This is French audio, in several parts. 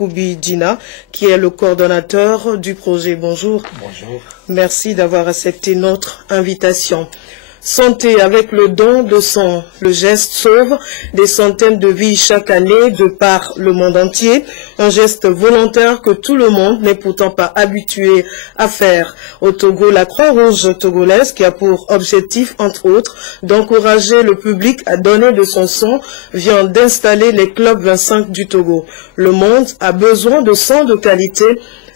Koubi Dina, qui est le coordonnateur du projet. Bonjour. Bonjour. Merci d'avoir accepté notre invitation. Santé avec le don de sang. Le geste sauve des centaines de vies chaque année de par le monde entier. Un geste volontaire que tout le monde n'est pourtant pas habitué à faire. Au Togo, la Croix-Rouge togolaise, qui a pour objectif, entre autres, d'encourager le public à donner de son sang, vient d'installer les clubs 25 du Togo. Le monde a besoin de sang de qualité.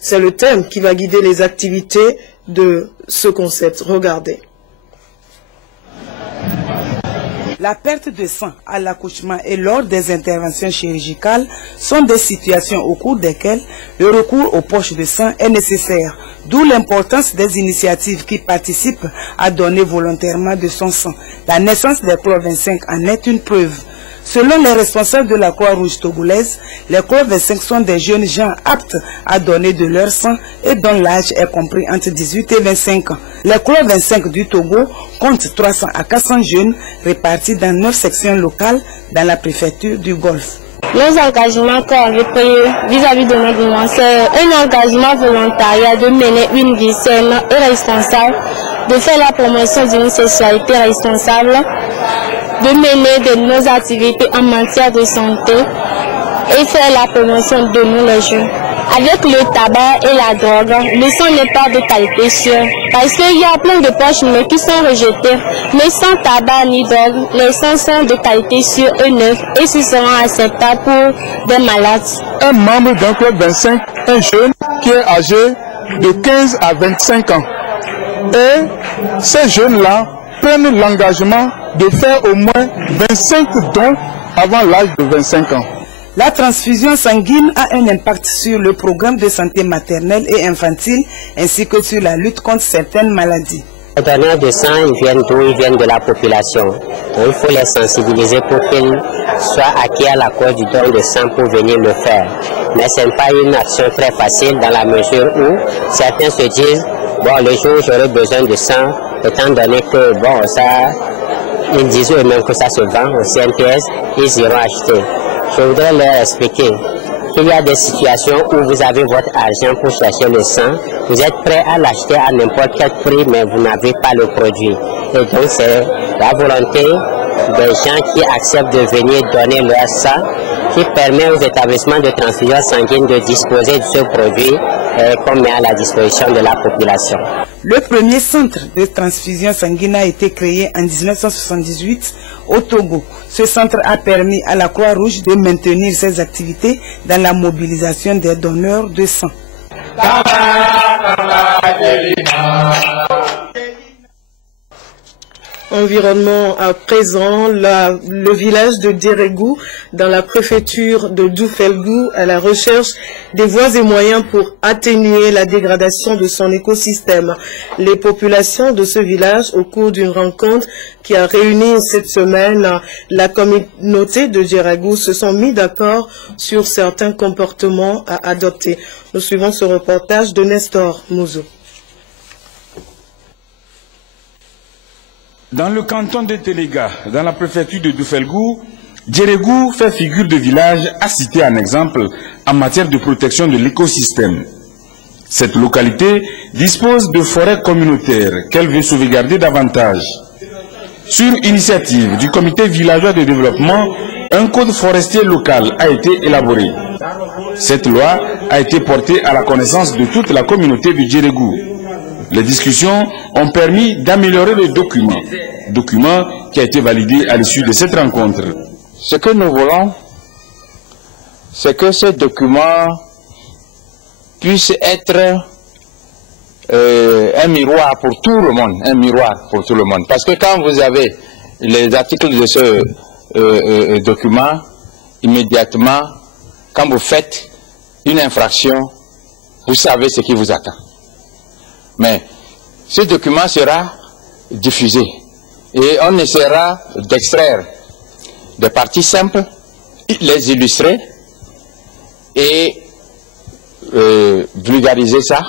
C'est le thème qui va guider les activités de ce concept. Regardez. La perte de sang à l'accouchement et lors des interventions chirurgicales sont des situations au cours desquelles le recours aux poches de sang est nécessaire, d'où l'importance des initiatives qui participent à donner volontairement de son sang. La naissance des Clubs 25 en est une preuve. Selon les responsables de la Croix-Rouge togolaise, les Clubs 25 sont des jeunes gens aptes à donner de leur sang et dont l'âge est compris entre 18 et 25 ans. Les Clubs 25 du Togo comptent 300 à 400 jeunes répartis dans 9 sections locales dans la préfecture du Golfe. Nos engagements qu'on veut pris vis-à-vis de notre mouvement, c'est un engagement volontariat de mener une vie saine et responsable, de faire la promotion d'une sexualité responsable, de mener nos activités en matière de santé et faire la promotion de nous les jeunes. Avec le tabac et la drogue, le sang n'est pas de qualité sûre, parce qu'il y a plein de poches mais qui sont rejetées. Mais sans tabac ni drogue, les sangs sont de qualité sûre et neuve et ce seront acceptables pour des malades. Un membre d'un club 25, un jeune qui est âgé de 15 à 25 ans. Et ces jeunes-là prennent l'engagement de faire au moins 25 dons avant l'âge de 25 ans. La transfusion sanguine a un impact sur le programme de santé maternelle et infantile ainsi que sur la lutte contre certaines maladies. Les donneurs de sang, ils viennent d'où? Ils viennent de la population. Donc, il faut les sensibiliser pour qu'ils soient acquis à la cause du don de sang pour venir le faire. Mais ce n'est pas une action très facile dans la mesure où certains se disent, bon, le jour où j'aurai besoin de sang, étant donné que, bon, ça, ils disent eux-mêmes que ça se vend au CNPS, ils iront acheter. Je voudrais leur expliquer qu'il y a des situations où vous avez votre argent pour chercher le sang, vous êtes prêt à l'acheter à n'importe quel prix, mais vous n'avez pas le produit. Et donc c'est la volonté des gens qui acceptent de venir donner leur sang qui permet aux établissements de transfusion sanguine de disposer de ce produit qu'on met à la disposition de la population. Le premier centre de transfusion sanguine a été créé en 1978 au Togo. Ce centre a permis à la Croix-Rouge de maintenir ses activités dans la mobilisation des donneurs de sang. Environnement à présent, le village de Djerégou, dans la préfecture de Doufelgou, à la recherche des voies et moyens pour atténuer la dégradation de son écosystème. Les populations de ce village, au cours d'une rencontre qui a réuni cette semaine la communauté de Djerégou, se sont mis d'accord sur certains comportements à adopter. Nous suivons ce reportage de Nestor Mouzou. Dans le canton de Téléga, dans la préfecture de Doufelgou, Djerégou fait figure de village à citer un exemple en matière de protection de l'écosystème. Cette localité dispose de forêts communautaires qu'elle veut sauvegarder davantage. Sur initiative du comité villageois de développement, un code forestier local a été élaboré. Cette loi a été portée à la connaissance de toute la communauté de Djerégou. Les discussions ont permis d'améliorer le document qui a été validé à l'issue de cette rencontre. Ce que nous voulons, c'est que ce document puisse être un miroir pour tout le monde, Parce que quand vous avez les articles de ce document, immédiatement, quand vous faites une infraction, vous savez ce qui vous attend. Mais ce document sera diffusé et on essaiera d'extraire des parties simples, les illustrer et vulgariser ça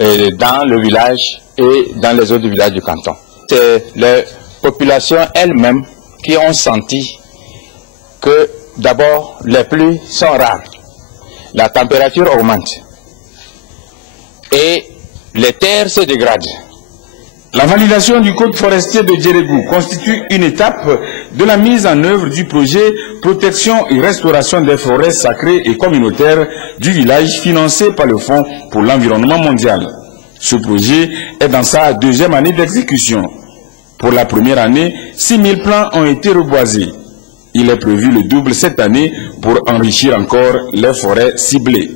dans le village et dans les autres villages du canton. C'est les populations elles-mêmes qui ont senti que d'abord les pluies sont rares la température augmente et les terres se dégradent. La validation du code forestier de Djérégou constitue une étape de la mise en œuvre du projet protection et restauration des forêts sacrées et communautaires du village financé par le Fonds pour l'environnement mondial. Ce projet est dans sa deuxième année d'exécution. Pour la première année, 6000 plants ont été reboisés. Il est prévu le double cette année pour enrichir encore les forêts ciblées.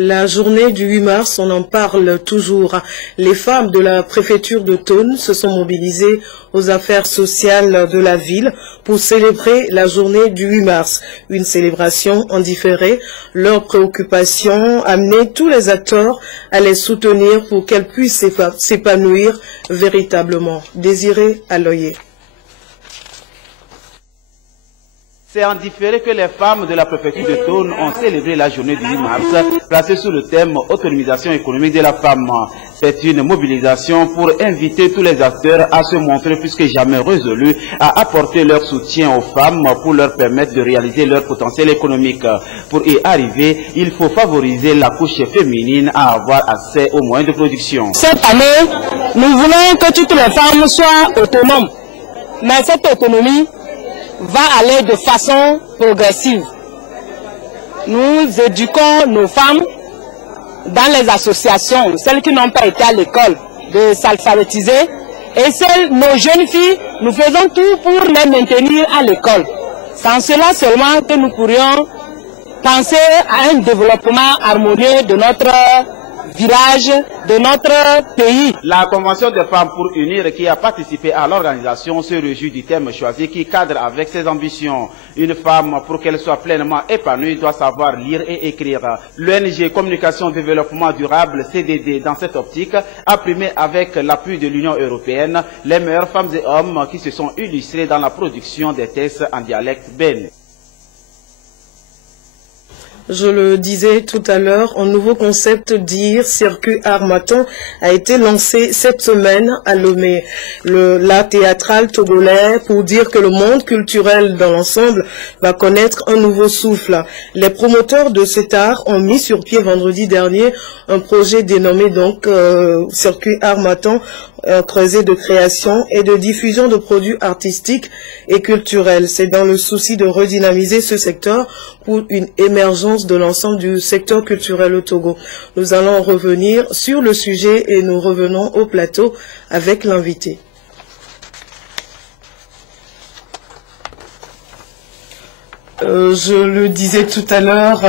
La journée du 8 mars, on en parle toujours. Les femmes de la préfecture de Thônes se sont mobilisées aux affaires sociales de la ville pour célébrer la journée du 8 mars. Une célébration en différé. Leurs préoccupations amenaient tous les acteurs à les soutenir pour qu'elles puissent s'épanouir véritablement. Désiré Aloyer. C'est en différé que les femmes de la préfecture de Thônes ont célébré la journée du 8 mars, placée sous le thème « Autonomisation économique de la femme ». C'est une mobilisation pour inviter tous les acteurs à se montrer plus que jamais résolus à apporter leur soutien aux femmes pour leur permettre de réaliser leur potentiel économique. Pour y arriver, il faut favoriser la couche féminine à avoir accès aux moyens de production. Cette année, nous voulons que toutes les femmes soient autonomes, mais cette autonomie va aller de façon progressive. Nous éduquons nos femmes dans les associations, celles qui n'ont pas été à l'école, de s'alphabétiser. Et nos jeunes filles, nous faisons tout pour les maintenir à l'école. C'est en cela seulement que nous pourrions penser à un développement harmonieux de notre village, de notre pays. La Convention des femmes pour unir qui a participé à l'organisation se réjouit du thème choisi qui cadre avec ses ambitions. Une femme, pour qu'elle soit pleinement épanouie, doit savoir lire et écrire. L'ONG Communication Développement Durable, CDD, dans cette optique, a primé avec l'appui de l'Union européenne les meilleures femmes et hommes qui se sont illustrés dans la production des textes en dialecte ben. Je le disais tout à l'heure, un nouveau concept dire circuit Harmattan a été lancé cette semaine à Lomé, l'art théâtral togolais, pour dire que le monde culturel dans l'ensemble va connaître un nouveau souffle. Les promoteurs de cet art ont mis sur pied vendredi dernier un projet dénommé donc circuit Harmattan, creuset de création et de diffusion de produits artistiques et culturels. C'est dans le souci de redynamiser ce secteur pour une émergence de l'ensemble du secteur culturel au Togo. Nous allons revenir sur le sujet et nous revenons au plateau avec l'invité. Je le disais tout à l'heure,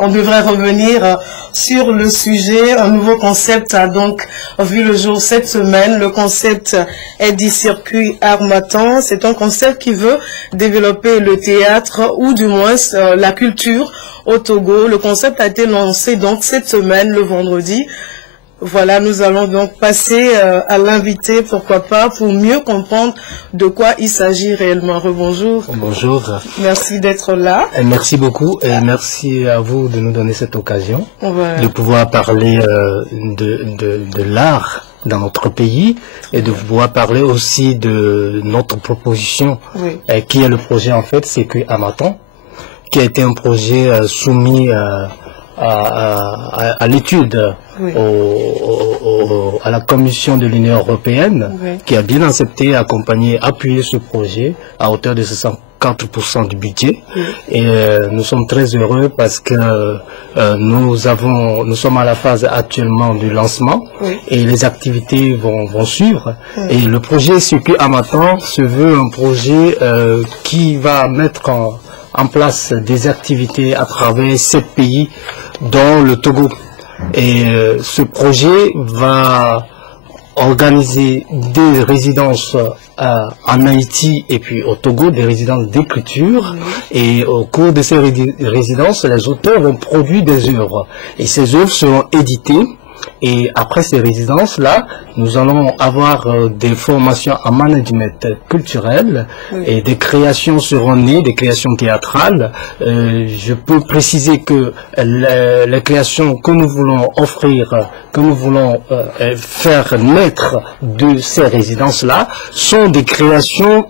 on devrait revenir sur le sujet. Un nouveau concept a donc vu le jour cette semaine. Le concept est dit circuit Harmattan. C'est un concept qui veut développer le théâtre ou du moins la culture au Togo. Le concept a été lancé donc cette semaine, le vendredi. Voilà, nous allons donc passer à l'invité, pourquoi pas, pour mieux comprendre de quoi il s'agit réellement. Rebonjour. Bonjour. Merci d'être là. Et merci beaucoup et merci à vous de nous donner cette occasion de pouvoir parler de l'art dans notre pays et de pouvoir parler aussi de notre proposition qui est le projet en fait, c'est que Harmattan, qui a été un projet soumis à l'étude à la Commission de l'Union européenne qui a bien accepté, accompagné, appuyé ce projet à hauteur de 64% du budget. Et nous sommes très heureux parce que nous sommes à la phase actuellement du lancement et les activités vont suivre. Et le projet Circuit Harmattan se veut un projet qui va mettre en place des activités à travers 7 pays dont le Togo. Et ce projet va organiser des résidences en Haïti et puis au Togo, des résidences d'écriture. Et au cours de ces résidences, les auteurs vont produire des œuvres. Et ces œuvres seront éditées Et après ces résidences-là, nous allons avoir des formations en management culturel et des créations seront nées, des créations théâtrales. Je peux préciser que les créations que nous voulons offrir, que nous voulons faire naître de ces résidences-là, sont des créations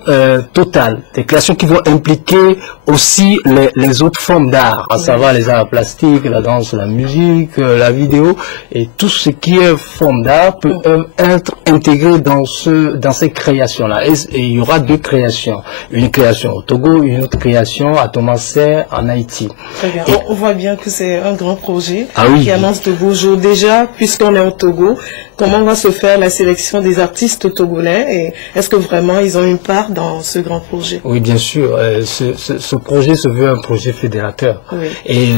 totales, des créations qui vont impliquer aussi les autres formes d'art, à savoir les arts plastiques, la danse, la musique, la vidéo, et tout ce qui est forme d'art peut être intégré dans ces créations-là. Et il y aura deux créations, une création au Togo, une autre création à Thomasset en Haïti. Très bien. On voit bien que c'est un grand projet qui annonce de beaux jours. Déjà, puisqu'on est au Togo, comment va se faire la sélection des artistes togolais et est-ce que vraiment ils ont une part dans ce grand projet? Oui, bien sûr. Ce projet se veut un projet fédérateur. Oui. Et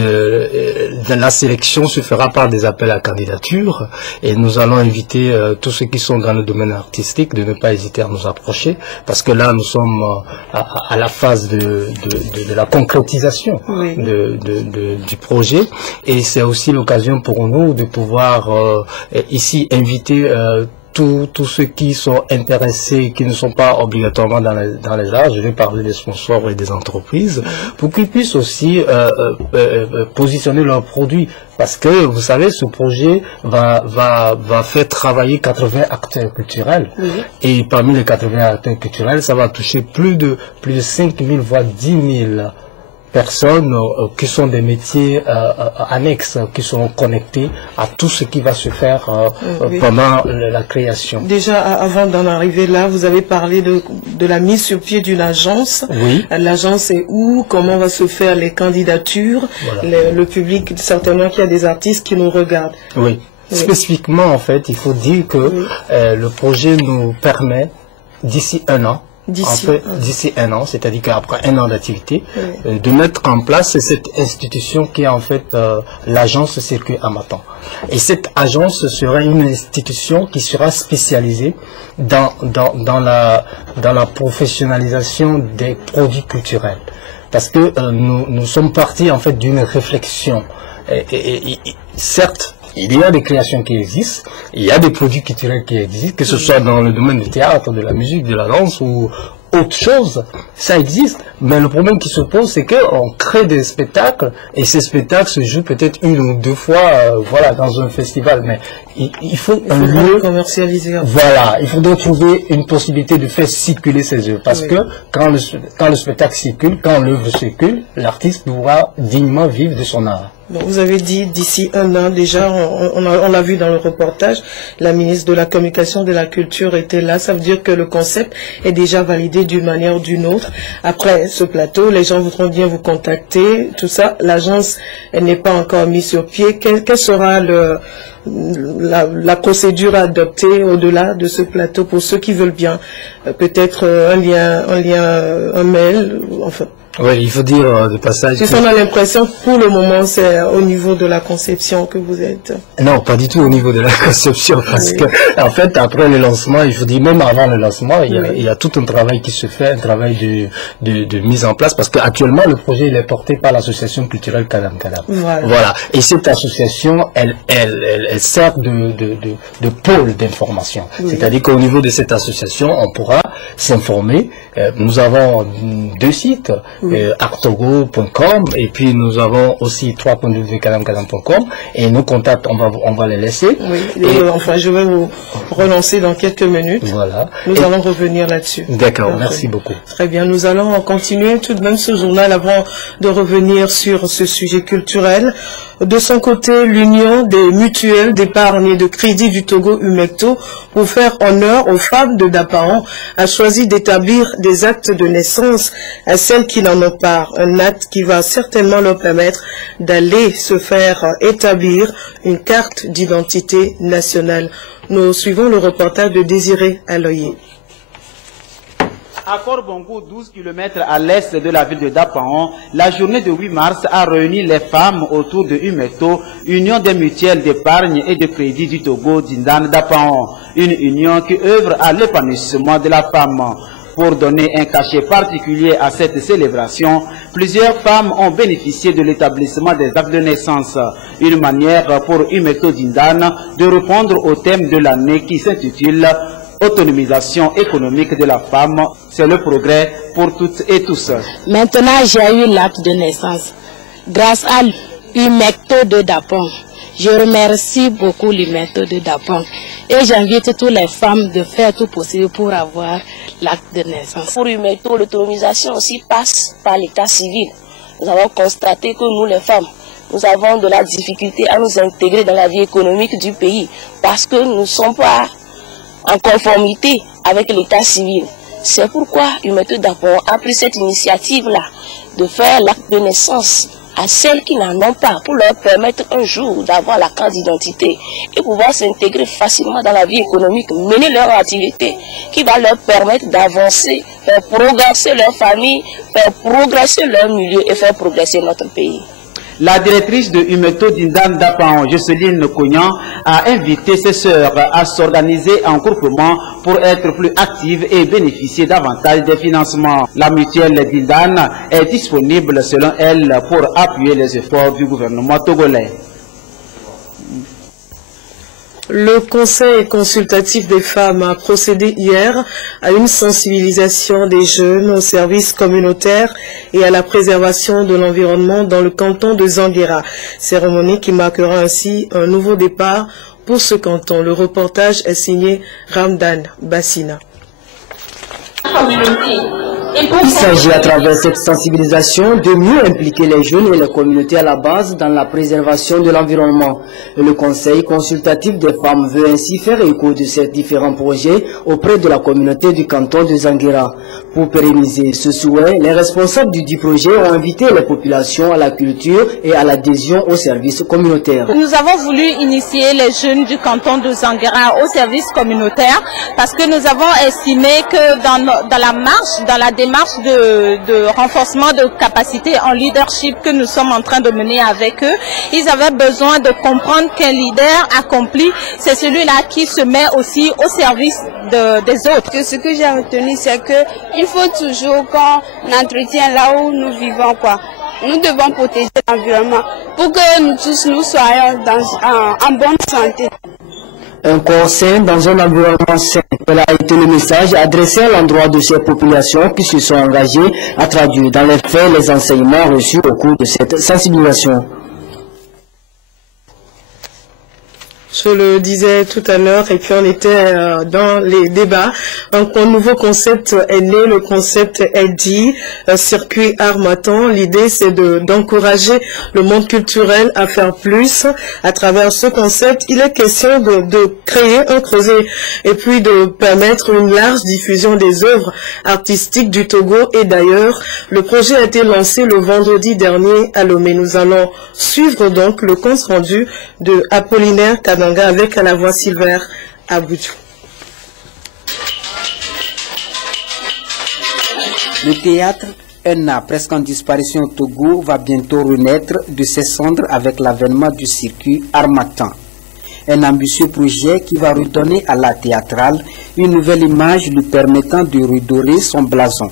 la sélection se fera par des appels à candidature et nous allons inviter tous ceux qui sont dans le domaine artistique de ne pas hésiter à nous approcher parce que là nous sommes à la phase de la concrétisation du projet et c'est aussi l'occasion pour nous de pouvoir ici inviter tous ceux qui sont intéressés, qui ne sont pas obligatoirement dans les arts, je vais parler des sponsors et des entreprises, pour qu'ils puissent aussi positionner leurs produits. Parce que, vous savez, ce projet va faire travailler 80 acteurs culturels. Et parmi les 80 acteurs culturels, ça va toucher plus de 5 000, voire 10 000 personnes qui sont des métiers annexes, qui sont connectés à tout ce qui va se faire pendant la création. Déjà, avant d'en arriver là, vous avez parlé de la mise sur pied d'une agence. Oui. L'agence est où? Comment va se faire les candidatures? Voilà. Le public, certainement qu'il y a des artistes qui nous regardent. Oui. Spécifiquement, en fait, il faut dire que le projet nous permet, d'ici un an, d'ici un an, c'est-à-dire qu'après un an d'activité, de mettre en place cette institution qui est en fait l'agence Circuit Harmattan. Et cette agence sera une institution qui sera spécialisée dans la professionnalisation des produits culturels. Parce que nous sommes partis en fait d'une réflexion. Et certes, il y a des créations qui existent, il y a des produits culturels qui existent, que ce soit dans le domaine du théâtre, de la musique, de la danse ou autre chose, ça existe. Mais le problème qui se pose, c'est qu'on crée des spectacles et ces spectacles se jouent peut-être une ou deux fois, voilà, dans un festival. Mais il faut un lieu commercialisé. Voilà, il faudrait trouver une possibilité de faire circuler ces œuvres, parce que quand le spectacle circule, quand l'œuvre circule, l'artiste pourra dignement vivre de son art. Donc vous avez dit d'ici un an déjà, on l'a vu dans le reportage, la ministre de la Communication, de la Culture était là. Ça veut dire que le concept est déjà validé d'une manière ou d'une autre. Après ce plateau, les gens voudront bien vous contacter, tout ça. L'agence n'est pas encore mise sur pied. Quelle sera la procédure à adopter au-delà de ce plateau pour ceux qui veulent bien? Peut-être un mail, enfin. Oui, il faut dire de passage. On a l'impression, pour le moment, c'est au niveau de la conception que vous êtes. Non, pas du tout au niveau de la conception, parce que, en fait, après le lancement, il faut dire, même avant le lancement, il y a tout un travail qui se fait, un travail de mise en place, parce qu'actuellement, le projet, il est porté par l'association culturelle Kadam Kadam. Voilà. Et cette association, elle sert de pôle d'information. C'est-à-dire qu'au niveau de cette association, on pourra s'informer. Nous avons deux sites. Artogo.com et puis nous avons aussi www.kadamkadam.com et nos contacts on va les laisser. Enfin je vais vous relancer dans quelques minutes. Voilà. Nous allons revenir là-dessus. D'accord, merci beaucoup. Très bien, nous allons continuer tout de même ce journal avant de revenir sur ce sujet culturel. De son côté, l'Union des mutuelles d'épargne et de crédit du Togo, UMECTO, pour faire honneur aux femmes de Dapaon, a choisi d'établir des actes de naissance à celles qui n'en ont pas. Un acte qui va certainement leur permettre d'aller se faire établir une carte d'identité nationale. Nous suivons le reportage de Désiré Aloyé. À Korbongo, 12 km à l'est de la ville de Dapaon, la journée de 8 mars a réuni les femmes autour de UMECTO, Union des mutuelles d'épargne et de crédit du Togo d'Indan Dapaon, une union qui œuvre à l'épanouissement de la femme. Pour donner un cachet particulier à cette célébration, plusieurs femmes ont bénéficié de l'établissement des actes de naissance. Une manière pour Humeto Dindane de répondre au thème de l'année qui s'intitule « Autonomisation économique de la femme, c'est le progrès pour toutes et tous ». Maintenant, j'ai eu l'acte de naissance grâce à Humeto de Dapong. Je remercie beaucoup l'Humeto de Dapong et j'invite toutes les femmes de faire tout possible pour avoir l'acte de naissance. Pour Humeto, l'autonomisation aussi passe par l'état civil. Nous avons constaté que nous, les femmes, nous avons de la difficulté à nous intégrer dans la vie économique du pays parce que nous ne sommes pas en conformité avec l'état civil. C'est pourquoi Humeto Dapong a pris cette initiative-là de faire l'acte de naissance à celles qui n'en ont pas, pour leur permettre un jour d'avoir la carte d'identité et pouvoir s'intégrer facilement dans la vie économique, mener leur activité qui va leur permettre d'avancer, faire progresser leur famille, faire progresser leur milieu et faire progresser notre pays. La directrice de Humeto Dindane Dapong, Jocelyne Cognan, a invité ses sœurs à s'organiser en groupement pour être plus actives et bénéficier davantage des financements. La mutuelle Dindane est disponible selon elle pour appuyer les efforts du gouvernement togolais. Le Conseil consultatif des femmes a procédé hier à une sensibilisation des jeunes aux services communautaires et à la préservation de l'environnement dans le canton de Zanguera. Cérémonie qui marquera ainsi un nouveau départ pour ce canton. Le reportage est signé Ramdan Bassina. Il s'agit à travers cette sensibilisation de mieux impliquer les jeunes et les communautés à la base dans la préservation de l'environnement. Le Conseil consultatif des femmes veut ainsi faire écho de ces différents projets auprès de la communauté du canton de Zanguera. Pour pérenniser ce souhait, les responsables du projet ont invité les populations à la culture et à l'adhésion aux services communautaires. Nous avons voulu initier les jeunes du canton de Zanguera aux services communautaires parce que nous avons estimé que dans la marche, dans la démarche de renforcement de capacité en leadership que nous sommes en train de mener avec eux, ils avaient besoin de comprendre qu'un leader accompli, c'est celui-là qui se met aussi au service des autres. Ce que j'ai retenu, c'est qu'il faut toujours qu'on entretient là où nous vivons, quoi. Nous devons protéger l'environnement pour que nous tous nous soyons en bonne santé. Un corps sain dans un environnement sain. Tel a été le message adressé à l'endroit de ces populations qui se sont engagées à traduire dans les faits les enseignements reçus au cours de cette sensibilisation. Je le disais tout à l'heure, et puis on était dans les débats. Un nouveau concept est né, le concept est dit, circuit Harmattan. L'idée, c'est d'encourager le monde culturel à faire plus. À travers ce concept, il est question de créer un creuset et puis de permettre une large diffusion des œuvres artistiques du Togo et d'ailleurs. Le projet a été lancé le vendredi dernier à Lomé. Nous allons suivre donc le compte rendu de Apollinaire Kadanga avec à la voix Silver Aboudjou. Le théâtre, un art presque en disparition au Togo, va bientôt renaître de ses cendres avec l'avènement du circuit Harmattan. Un ambitieux projet qui va redonner à l'art théâtral une nouvelle image lui permettant de redorer son blason.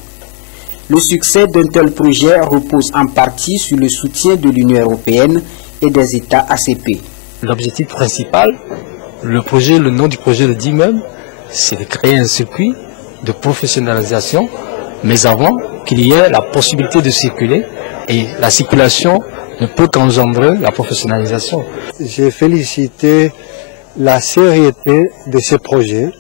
Le succès d'un tel projet repose en partie sur le soutien de l'Union européenne et des États ACP. L'objectif principal, le nom du projet le dit même, c'est de créer un circuit de professionnalisation, mais avant qu'il y ait la possibilité de circuler, et la circulation ne peut qu'engendrer la professionnalisation. J'ai félicité la sérieuxité de ce projet,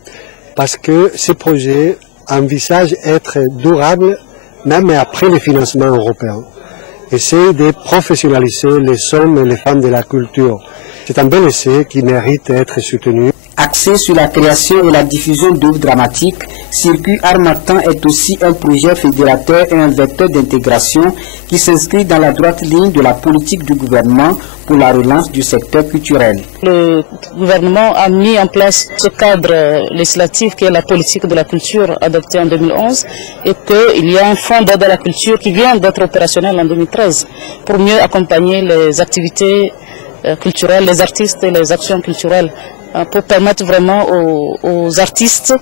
parce que ce projet envisage être durable même après le financement européen. Essayer de professionnaliser les hommes et les femmes de la culture. C'est un bel essai qui mérite d'être soutenu. Axé sur la création et la diffusion d'œuvres dramatiques, Circuit Harmattan est aussi un projet fédérateur et un vecteur d'intégration qui s'inscrit dans la droite ligne de la politique du gouvernement pour la relance du secteur culturel. Le gouvernement a mis en place ce cadre législatif qui est la politique de la culture adoptée en 2011 et qu'il y a un fonds d'aide à la culture qui vient d'être opérationnel en 2013 pour mieux accompagner les activités culturelles, les artistes et les actions culturelles pour permettre vraiment aux artistes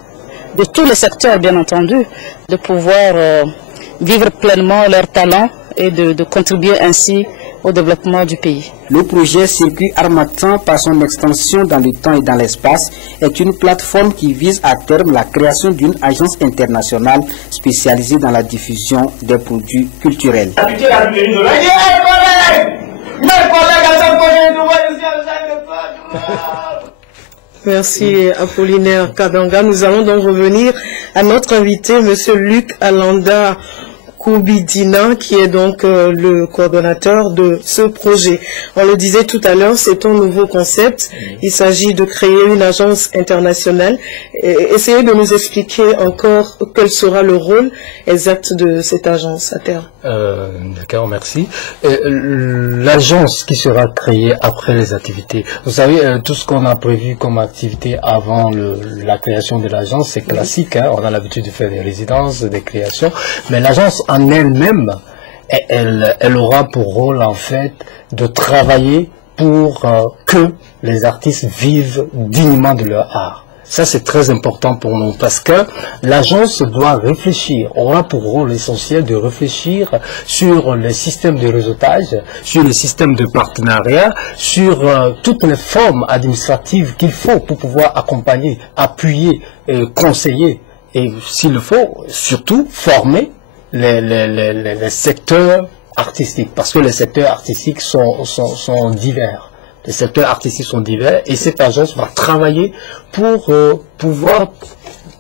de tous les secteurs, bien entendu, de pouvoir vivre pleinement leurs talents et de contribuer ainsi au développement du pays. Le projet Circuit Harmattan, par son extension dans le temps et dans l'espace, est une plateforme qui vise à terme la création d'une agence internationale spécialisée dans la diffusion des produits culturels. Merci Apollinaire Kadanga. Nous allons donc revenir à notre invité, Monsieur Luc Alanda Koubidina, qui est donc le coordonnateur de ce projet. On le disait tout à l'heure, c'est un nouveau concept. Il s'agit de créer une agence internationale. Essayez de nous expliquer encore quel sera le rôle exact de cette agence à terme. D'accord, merci. L'agence qui sera créée après les activités. Vous savez, tout ce qu'on a prévu comme activité avant la création de l'agence, c'est classique. Hein, on a l'habitude de faire des résidences, des créations. Mais l'agence en elle-même, elle aura pour rôle en fait de travailler pour que les artistes vivent dignement de leur art. Ça, c'est très important pour nous parce que l'agence doit réfléchir, aura pour rôle essentiel de réfléchir sur les systèmes de réseautage, sur les systèmes de partenariat, sur toutes les formes administratives qu'il faut pour pouvoir accompagner, appuyer, conseiller et, s'il le faut, surtout former les secteurs artistiques, parce que les secteurs artistiques sont divers. Les secteurs artistiques sont divers et cette agence va travailler pour pouvoir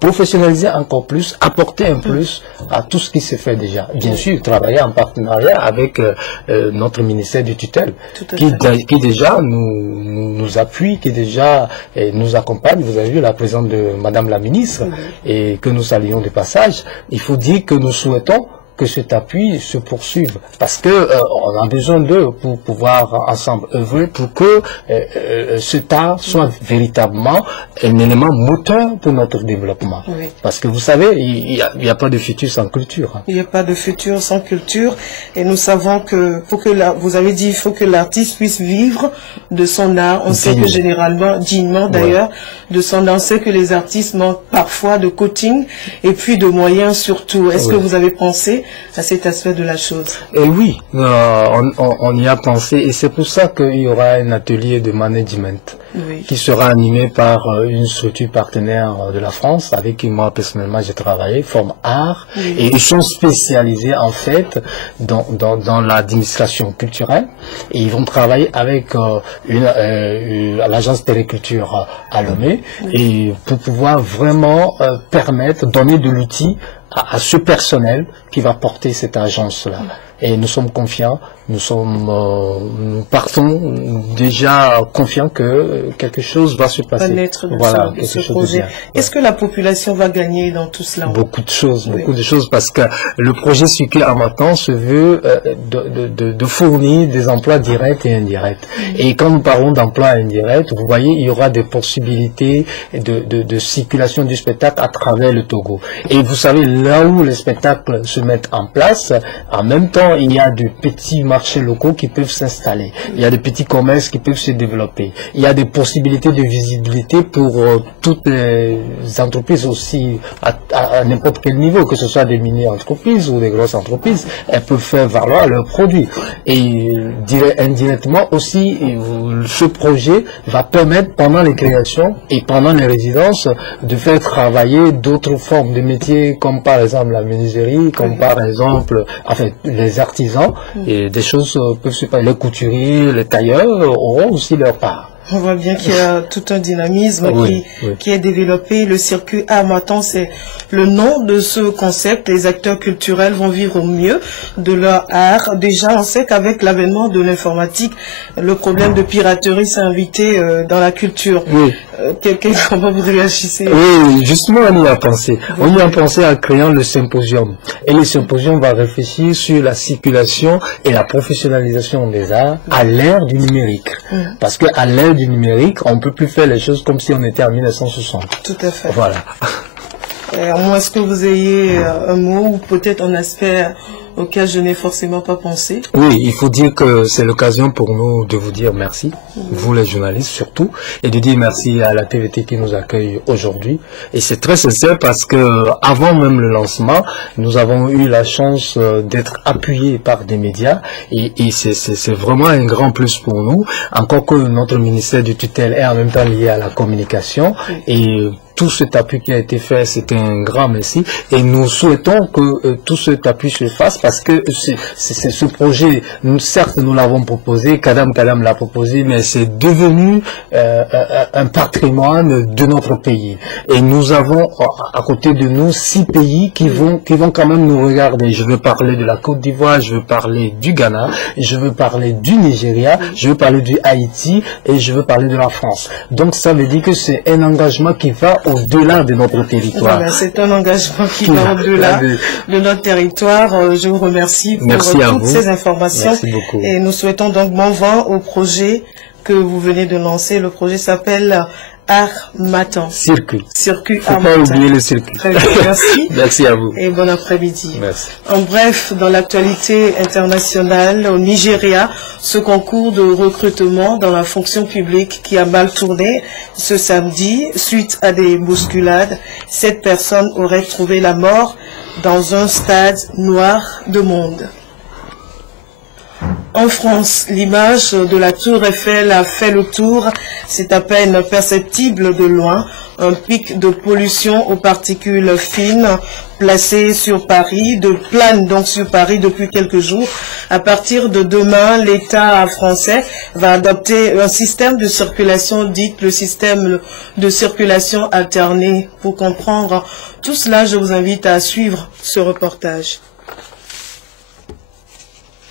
professionnaliser encore plus, apporter un plus à tout ce qui se fait déjà. Bien sûr, travailler en partenariat avec notre ministère de tutelle, qui déjà nous appuie, qui déjà nous accompagne. Vous avez vu la présence de Madame la ministre, et que nous saluons de passage. Il faut dire que nous souhaitons que cet appui se poursuive, parce que on a besoin d'eux pour pouvoir ensemble œuvrer pour que cet art soit véritablement un élément moteur pour notre développement. Oui. Parce que vous savez, il n'y a pas de futur sans culture. Il n'y a pas de futur sans culture, et nous savons que, vous avez dit, il faut que l'artiste puisse vivre de son art. On sait que généralement, dignement d'ailleurs, de son art, on sait que les artistes manquent parfois de coaching et puis de moyens surtout. Est-ce que vous avez pensé à cet aspect de la chose? Et oui, on y a pensé, et c'est pour ça qu'il y aura un atelier de management qui sera animé par une structure partenaire de la France avec qui moi personnellement j'ai travaillé, Forme Art, et ils sont spécialisés en fait dans l'administration culturelle, et ils vont travailler avec l'agence Téléculture à Lomé, et pour pouvoir vraiment donner de l'outil à ce personnel qui va porter cette agence-là. Et nous sommes confiants, nous partons déjà confiants que quelque chose va se passer. Voilà, ce projet. Est-ce que la population va gagner dans tout cela? Beaucoup de choses, parce que le projet Circuit Harmattan se veut de fournir des emplois directs et indirects. Et quand nous parlons d'emplois indirects, vous voyez, il y aura des possibilités de circulation du spectacle à travers le Togo. Et vous savez, là où les spectacles se mettent en place, en même temps, il y a de petits marchés locaux qui peuvent s'installer. Il y a des petits commerces qui peuvent se développer. Il y a des possibilités de visibilité pour toutes les entreprises aussi, à n'importe quel niveau, que ce soit des mini-entreprises ou des grosses entreprises, elles peuvent faire valoir leurs produits. Et indirectement aussi, ce projet va permettre pendant les créations et pendant les résidences de faire travailler d'autres formes de métiers, comme par exemple la menuiserie, comme par exemple les artisans, et des choses peuvent se passer. Les couturiers, les tailleurs auront aussi leur part. On voit bien qu'il y a tout un dynamisme qui est développé. Le Circuit Harmattan, c'est le nom de ce concept. Les acteurs culturels vont vivre au mieux de leur art. Déjà, on sait qu'avec l'avènement de l'informatique, le problème de piraterie s'est invité dans la culture. Comment vous réagissez? Oui, justement, on y a pensé. On y a pensé en créant le symposium. Et le symposium va réfléchir sur la circulation et la professionnalisation des arts à l'ère du numérique. Parce qu'à l'ère du numérique, on ne peut plus faire les choses comme si on était en 1960. Tout à fait. Voilà. À moins que vous ayez un mot ou peut-être un aspect auquel je n'ai forcément pas pensé. Oui, il faut dire que c'est l'occasion pour nous de vous dire merci, vous les journalistes surtout, et de dire merci à la TVT qui nous accueille aujourd'hui. Et c'est très sincère parce que avant même le lancement, nous avons eu la chance d'être appuyés par des médias et c'est vraiment un grand plus pour nous. Encore que notre ministère du tutelle est en même temps lié à la communication et tout cet appui qui a été fait, c'était un grand merci. Et nous souhaitons que tout cet appui se fasse parce que c'est ce projet, certes nous l'avons proposé, Kadam l'a proposé, mais c'est devenu un patrimoine de notre pays. Et nous avons à côté de nous 6 pays qui vont quand même nous regarder. Je veux parler de la Côte d'Ivoire, je veux parler du Ghana, je veux parler du Nigeria, je veux parler du Haïti et je veux parler de la France. Donc ça veut dire que c'est un engagement qui va au-delà de notre territoire. Voilà, c'est un engagement qui va au-delà de notre territoire. Je vous remercie pour toutes ces informations. Merci beaucoup. Et nous souhaitons donc bon vent au projet que vous venez de lancer. Le projet s'appelle Harmattan. Circuit. Circuit Harmattan. Faut pas oublier le circuit. Très bien, merci. Merci à vous. Et bon après-midi. Merci. En bref, dans l'actualité internationale, au Nigeria, ce concours de recrutement dans la fonction publique qui a mal tourné ce samedi, suite à des bousculades, 7 personnes auraient trouvé la mort dans un stade noir de monde. En France, l'image de la tour Eiffel a fait le tour. C'est à peine perceptible de loin. Un pic de pollution aux particules fines placé sur Paris, plane donc sur Paris depuis quelques jours. À partir de demain, l'État français va adopter un système de circulation dit le système de circulation alternée. Pour comprendre tout cela, je vous invite à suivre ce reportage.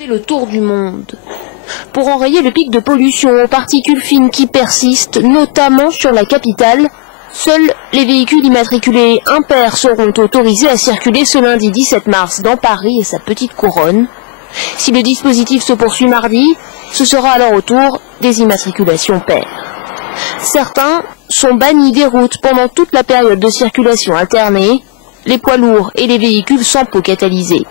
Le tour du monde. Pour enrayer le pic de pollution aux particules fines qui persistent, notamment sur la capitale, seuls les véhicules immatriculés impairs seront autorisés à circuler ce lundi 17 mars dans Paris et sa petite couronne. Si le dispositif se poursuit mardi, ce sera alors au tour des immatriculations paires. Certains sont bannis des routes pendant toute la période de circulation alternée, les poids lourds et les véhicules sans pot catalysé.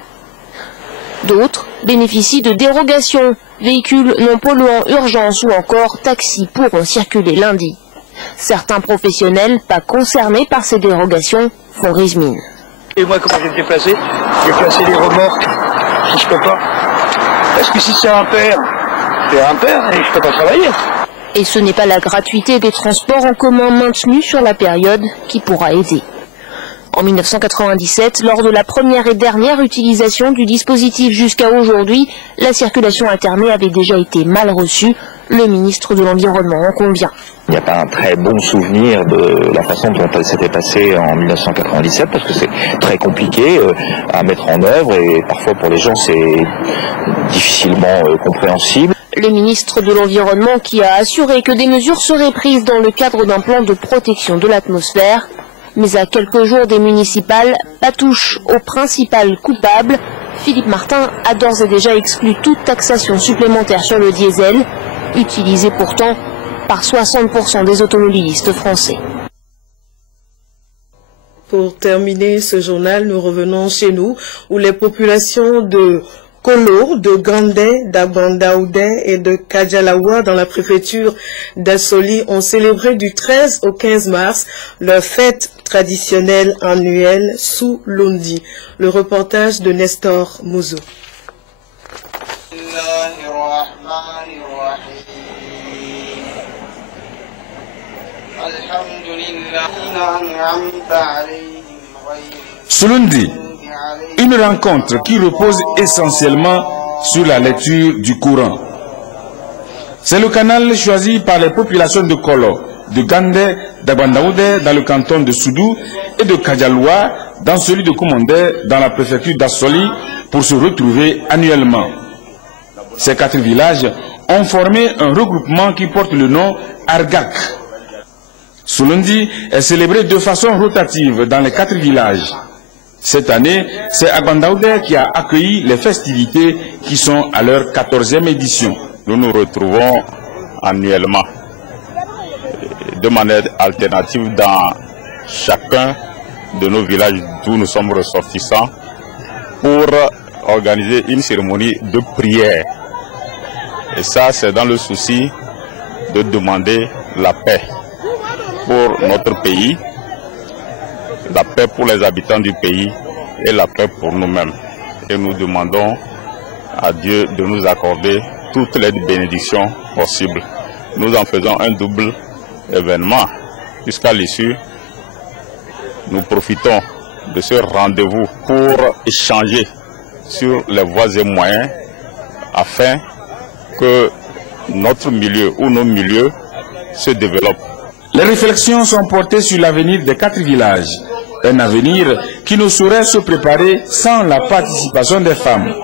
D'autres bénéficient de dérogations, véhicules non polluants urgence ou encore taxis pourront circuler lundi. Certains professionnels pas concernés par ces dérogations font rise mine. Et moi, comment je vais me déplacer? Je vais placer les remorques si je peux pas. Parce que si c'est impair, c'est impair et je peux pas travailler. Et ce n'est pas la gratuité des transports en commun maintenue sur la période qui pourra aider. En 1997, lors de la première et dernière utilisation du dispositif jusqu'à aujourd'hui, la circulation alternée avait déjà été mal reçue. Le ministre de l'Environnement en convient. Il n'y a pas un très bon souvenir de la façon dont elle s'était passée en 1997 parce que c'est très compliqué à mettre en œuvre et parfois pour les gens c'est difficilement compréhensible. Le ministre de l'Environnement qui a assuré que des mesures seraient prises dans le cadre d'un plan de protection de l'atmosphère. Mais à quelques jours des municipales, pas touche au principal coupable. Philippe Martin a d'ores et déjà exclu toute taxation supplémentaire sur le diesel, utilisé pourtant par 60% des automobilistes français. Pour terminer ce journal, nous revenons chez nous, où les populations de Kolo, de Gandé, d'Abandaoudé et de Kadjalawa dans la préfecture d'Assoli ont célébré du 13 au 15 mars leur fête traditionnelle annuelle sous Lundi. Le reportage de Nestor Mouzou. Ce lundi, une rencontre qui repose essentiellement sur la lecture du Coran. C'est le canal choisi par les populations de Kolo, de Gandé, d'Abandaoudé dans le canton de Soudou et de Kadjaloua dans celui de Koumondé dans la préfecture d'Assoli pour se retrouver annuellement. Ces 4 villages ont formé un regroupement qui porte le nom Argak. Ce lundi est célébré de façon rotative dans les 4 villages. Cette année, c'est Abandaoudé qui a accueilli les festivités qui sont à leur 14e édition. Nous nous retrouvons annuellement de manière alternative dans chacun de nos villages d'où nous sommes ressortissants pour organiser une cérémonie de prière. Et ça, c'est dans le souci de demander la paix pour notre pays, la paix pour les habitants du pays et la paix pour nous-mêmes. Et nous demandons à Dieu de nous accorder toutes les bénédictions possibles. Nous en faisons un double événement. Jusqu'à l'issue, nous profitons de ce rendez-vous pour échanger sur les voies et moyens afin que notre milieu ou nos milieux se développent. Les réflexions sont portées sur l'avenir des 4 villages. Un avenir qui ne saurait se préparer sans la participation des femmes.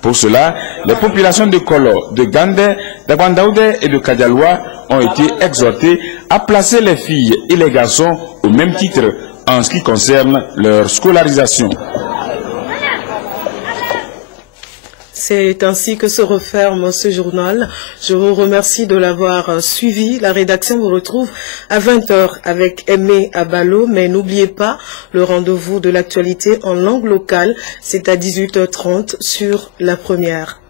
Pour cela, les populations de Kolo, de Gandé, d'Abandaoudé et de Kadialoua ont été exhortées à placer les filles et les garçons au même titre en ce qui concerne leur scolarisation. C'est ainsi que se referme ce journal. Je vous remercie de l'avoir suivi. La rédaction vous retrouve à 20h avec Aimé Abalo, mais n'oubliez pas le rendez-vous de l'actualité en langue locale. C'est à 18h30 sur La Première.